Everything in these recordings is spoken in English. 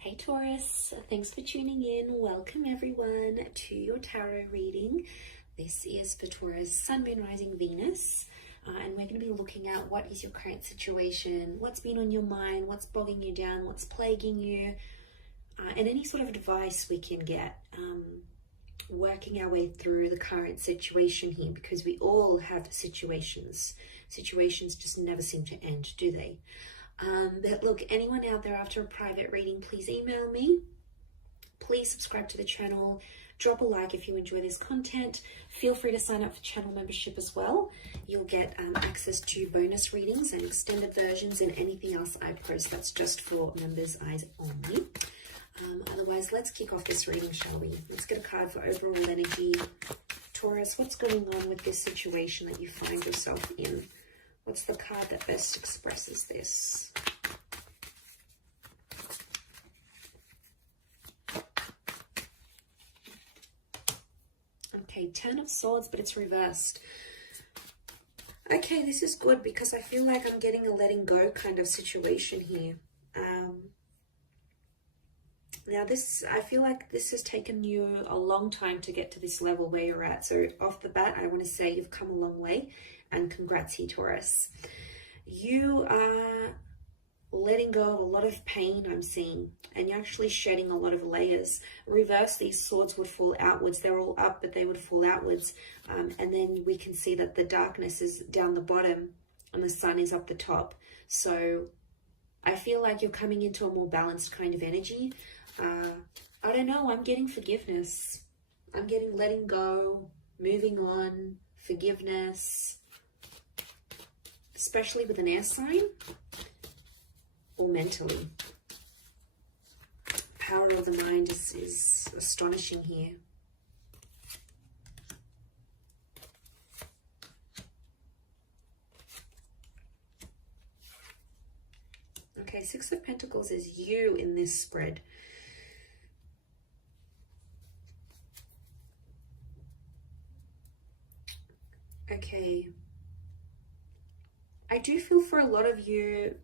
Hey Taurus, thanks for tuning in. Welcome everyone to your tarot reading. This is for Taurus, Sun, Moon, Rising, Venus. And we're going to be looking at what is your current situation, what's been on your mind, what's bogging you down, what's plaguing you, and any sort of advice we can get working our way through the current situation here, because we all have situations. Situations just never seem to end, do they? But look, anyone out there after a private reading, please email me. Please subscribe to the channel. Drop a like if you enjoy this content. Feel free to sign up for channel membership as well. You'll get access to bonus readings and extended versions and anything else I post. That's just for members' eyes only. Otherwise, let's kick off this reading, shall we? Let's get a card for overall energy. Taurus, what's going on with this situation that you find yourself in? What's the card that best expresses this? Okay, Ten of Swords, but it's reversed. Okay, this is good because I feel like I'm getting a letting go kind of situation here. Now I feel like this has taken you a long time to get to this level where you're at. So off the bat, I want to say you've come a long way, and congrats here, Taurus. You are letting go of a lot of pain, I'm seeing, and you're actually shedding a lot of layers. Reverse, these swords would fall outwards. They're all up, but they would fall outwards. And then we can see that the darkness is down the bottom and the sun is up the top. So I feel like you're coming into a more balanced kind of energy. I don't know, I'm getting forgiveness. I'm getting letting go, moving on, forgiveness, especially with an air sign or mentally. Power of the mind is astonishing here. Okay, Six of Pentacles is you in this spread. Okay, I do feel for a lot of you,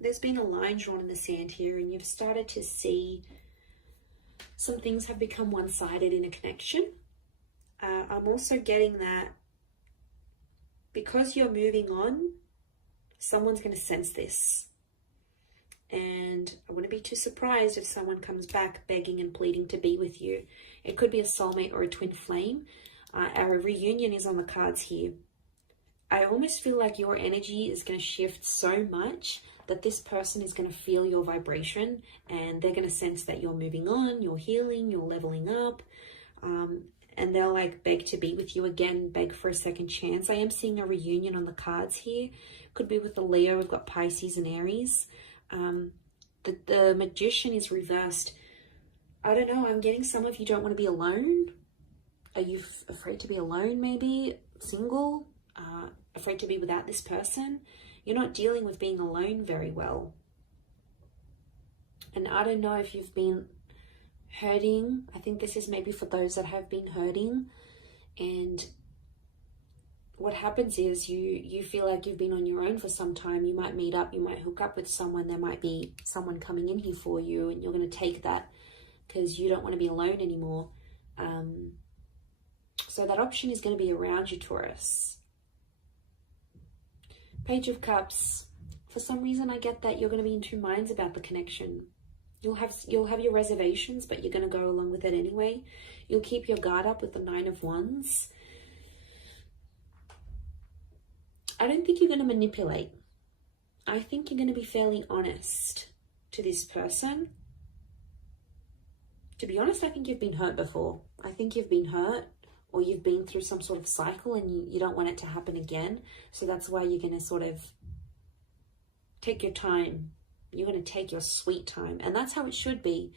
there's been a line drawn in the sand here, and you've started to see some things have become one-sided in a connection. I'm also getting that because you're moving on, someone's going to sense this. And I wouldn't be too surprised if someone comes back begging and pleading to be with you. It could be a soulmate or a twin flame. Our reunion is on the cards here. I almost feel like your energy is going to shift so much that this person is going to feel your vibration, and they're going to sense that you're moving on, you're healing, you're leveling up, and they'll like beg to be with you again, beg for a second chance. I am seeing a reunion on the cards here. Could be with a Leo. We've got Pisces and Aries. The Magician is reversed. I don't know. I'm getting some of you don't want to be alone. Are you afraid to be alone, maybe? Single? Afraid to be without this person? You're not dealing with being alone very well. And I don't know if you've been hurting. I think this is maybe for those that have been hurting. And what happens is you feel like you've been on your own for some time. You might meet up, you might hook up with someone. There might be someone coming in here for you, and you're going to take that because you don't want to be alone anymore. So that option is going to be around you, Taurus. Page of Cups. For some reason, I get that you're going to be in two minds about the connection. You'll have your reservations, but you're going to go along with it anyway. You'll keep your guard up with the Nine of Wands. I don't think you're going to manipulate. I think you're going to be fairly honest to this person. To be honest, I think you've been hurt before. I think you've been hurt, or you've been through some sort of cycle and you don't want it to happen again. So that's why you're going to sort of take your time. You're going to take your sweet time. And that's how it should be,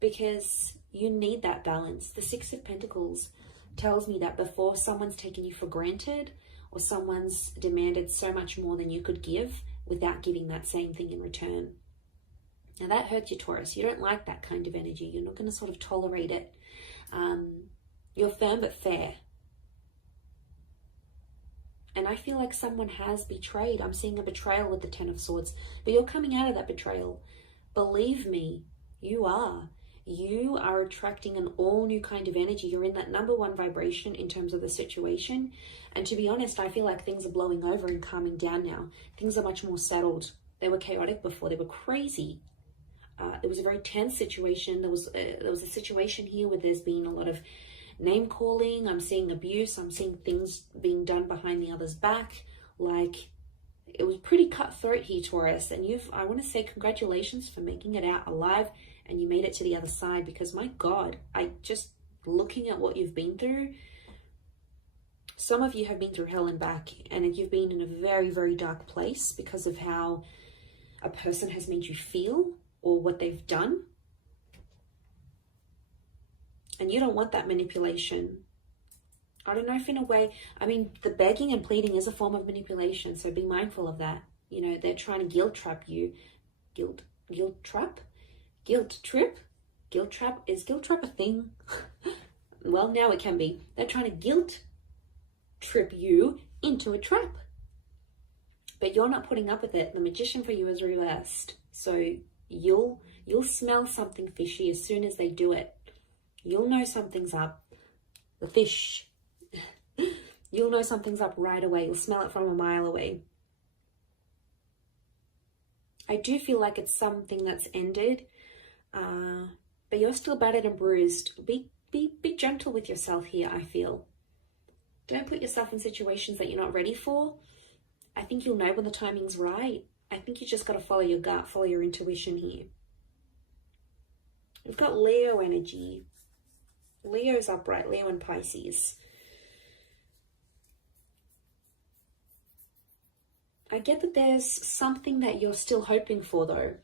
because you need that balance. The Six of Pentacles tells me that before someone's taken you for granted, or someone's demanded so much more than you could give without giving that same thing in return. Now that hurts you, Taurus. You don't like that kind of energy. You're not going to sort of tolerate it. You're firm but fair. And I feel like someone has betrayed. I'm seeing a betrayal with the Ten of Swords. But you're coming out of that betrayal. Believe me, You are. You are attracting an all new kind of energy. You're in that number one vibration in terms of the situation. And to be honest, I feel like things are blowing over and calming down now. Things are much more settled. They were chaotic before. They were crazy. It was a very tense situation. There was a situation here where there's been a lot of name calling. I'm seeing abuse. I'm seeing things being done behind the other's back. Like, it was pretty cutthroat here, Taurus. And I want to say congratulations for making it out alive, and you made it to the other side, because my God, looking at what you've been through, some of you have been through hell and back, and you've been in a very, very dark place because of how a person has made you feel or what they've done. And you don't want that manipulation. I don't know if in a way, I mean, the begging and pleading is a form of manipulation, so be mindful of that. You know, they're trying to guilt trap you. Guilt trap? Guilt trip? Guilt trap? Is guilt trap a thing? Well, now it can be. They're trying to guilt trip you into a trap. But you're not putting up with it. The magician for you is reversed. So you'll smell something fishy as soon as they do it. You'll know something's up. The fish. You'll know something's up right away. You'll smell it from a mile away. I do feel like it's something that's ended, but you're still battered and bruised. Be gentle with yourself here, I feel. Don't put yourself in situations that you're not ready for. I think you'll know when the timing's right. I think you just got to follow your gut, follow your intuition here. We've got Leo energy. Leo's upright, Leo and Pisces. I get that there's something that you're still hoping for, though.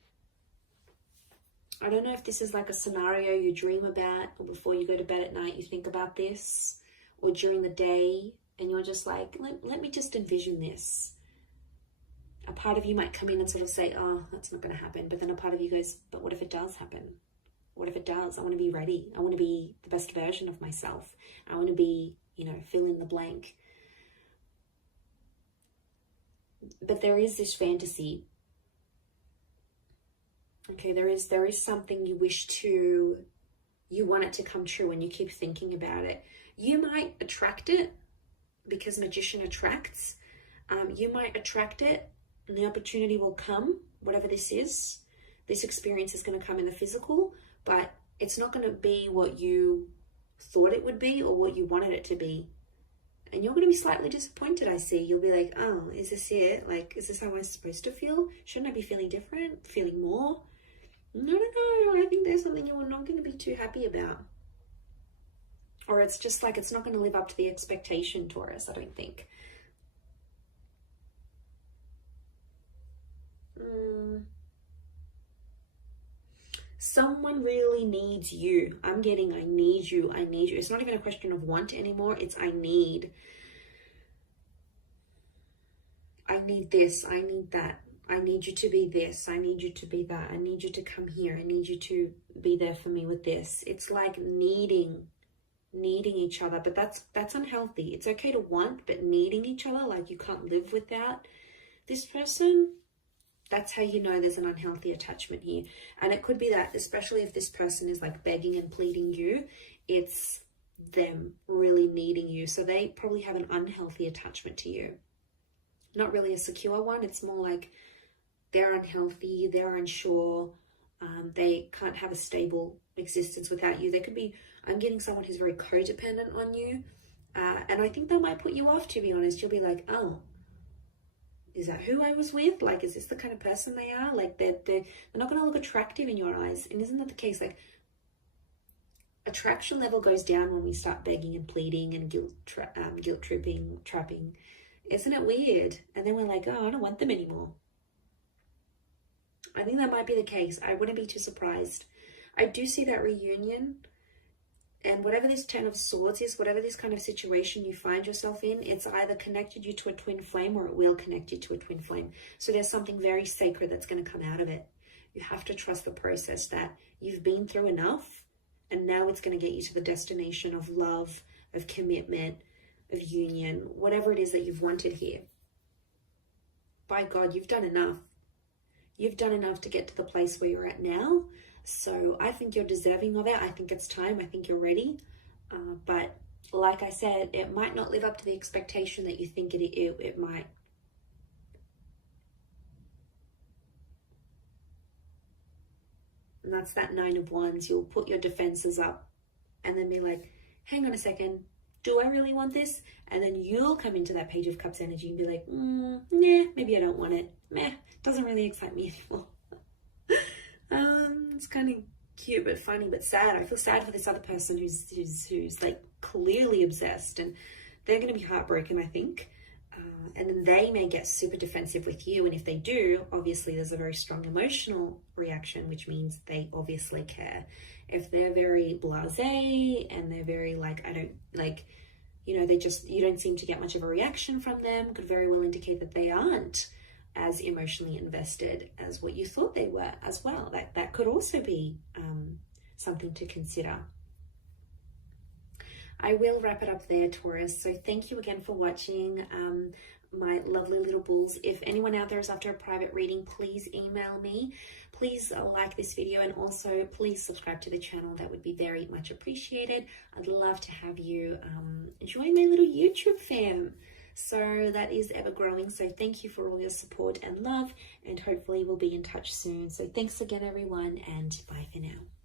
I don't know if this is like a scenario you dream about, or before you go to bed at night you think about this, or during the day and you're just like, let me just envision this. A part of you might come in and sort of say, oh, that's not going to happen. But then a part of you goes, but what if it does happen? What if it does? I want to be ready. I want to be the best version of myself. I want to be, fill in the blank. But there is this fantasy. Okay, there is something you want it to come true, and you keep thinking about it. You might attract it because magician attracts. You might attract it and the opportunity will come, whatever this is. This experience is going to come in the physical, but it's not going to be what you thought it would be or what you wanted it to be. And you're going to be slightly disappointed, I see. You'll be like, oh, is this it? Like, is this how I'm supposed to feel? Shouldn't I be feeling different? Feeling more? No. I think there's something you're not going to be too happy about. Or it's just like it's not going to live up to the expectation, Taurus, I don't think. Someone really needs you. I'm getting, I need you. It's not even a question of want anymore. It's I need. I need this. I need that. I need you to be this. I need you to be that. I need you to come here. I need you to be there for me with this. It's like needing each other, but that's unhealthy. It's okay to want, but needing each other, like you can't live without this person. That's how you know there's an unhealthy attachment here. And it could be that, especially if this person is like begging and pleading you, it's them really needing you. So they probably have an unhealthy attachment to you. Not really a secure one. It's more like they're unhealthy, they're unsure, they can't have a stable existence without you. They could be, I'm getting someone who's very codependent on you. And I think that might put you off, to be honest. You'll be like, oh, is that who I was with? Like, is this the kind of person they are? Like, they're not going to look attractive in your eyes. And isn't that the case? Like, attraction level goes down when we start begging and pleading and guilt tripping, trapping. Isn't it weird? And then we're like, oh, I don't want them anymore. I think that might be the case. I wouldn't be too surprised. I do see that reunion. And whatever this 10 of swords is, whatever this kind of situation you find yourself in, it's either connected you to a twin flame or it will connect you to a twin flame. So there's something very sacred that's going to come out of it. You have to trust the process that you've been through enough, and now it's going to get you to the destination of love, of commitment, of union, whatever it is that you've wanted here. By God, you've done enough. You've done enough to get to the place where you're at now. So I think you're deserving of it. I think it's time. I think you're ready. But like I said, it might not live up to the expectation that you think it might. And that's that 9 of Wands. You'll put your defenses up and then be like, hang on a second, do I really want this? And then you'll come into that Page of Cups energy and be like, nah, maybe I don't want it. Meh, doesn't really excite me anymore. It's kind of cute but funny but sad. I feel sad for this other person who's like clearly obsessed, and they're going to be heartbroken, I think. And then they may get super defensive with you, and if they do, obviously there's a very strong emotional reaction, which means they obviously care. If they're very blasé and they're very like, I don't like, you know, you don't seem to get much of a reaction from them, could very well indicate that they aren't as emotionally invested as what you thought they were as well. That could also be something to consider. I will wrap it up there, Taurus. So thank you again for watching, my lovely little bulls. If anyone out there is after a private reading, please email me. Please like this video, and also please subscribe to the channel. That would be very much appreciated. I'd love to have you join my little YouTube fam. So that is ever growing. So thank you for all your support and love, and hopefully we'll be in touch soon. So thanks again, everyone, and bye for now.